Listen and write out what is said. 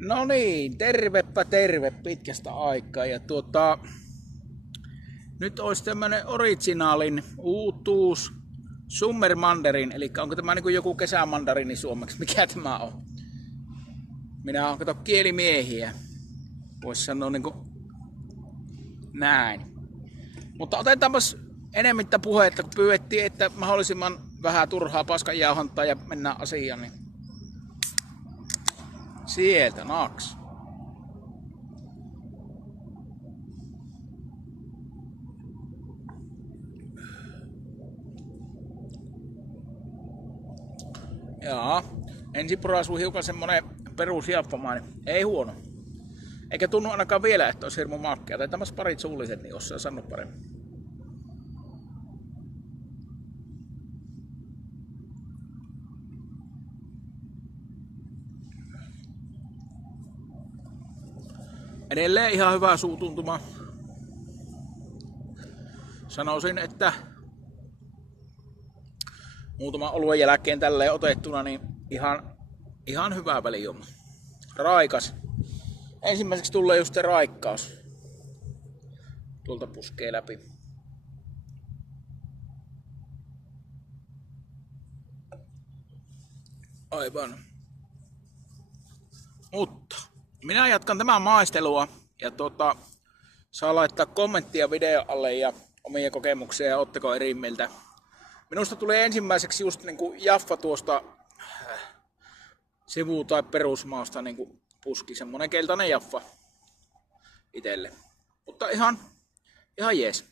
No niin, tervepä terve pitkästä aikaa. Ja nyt olisi tämmönen originaalin uutuus Summer Mandarin, eli onko tämä niin kuin joku kesämandarini suomeksi, mikä tämä on? Minä olen kato kielimiehiä, voisi sanoa niin kuin näin. Mutta otetaanpas enemmittä puhetta, kun pyydettiin, että mahdollisimman vähän turhaa paskanjauhantaa ja mennään asiaan. Niin sieltä naks. Jaa, ensin porasuu hiukan semmonen perusjaffamainen. Ei huono. Eikä tunnu ainakaan vielä, että olisi hirmu makkea. Tai tämmöiset parit suulliset, niin osaa sanoa paremmin. Edelleen ihan hyvä suutuntuma. Sanoisin, että muutaman oluen jälkeen tälleen otettuna, niin ihan hyvä välijuoma. Raikas. Ensimmäiseksi tulee just se raikkaus. Tuolta puskee läpi. Aivan. Mutta minä jatkan tämän maistelua ja saa laittaa kommenttia video alle ja omia kokemuksia ja ottako eri mieltä. Minusta tulee ensimmäiseksi just niinku jaffa tuosta sivu- tai perusmaasta niinku puski, semmonen keltainen jaffa itelle. Mutta ihan jees.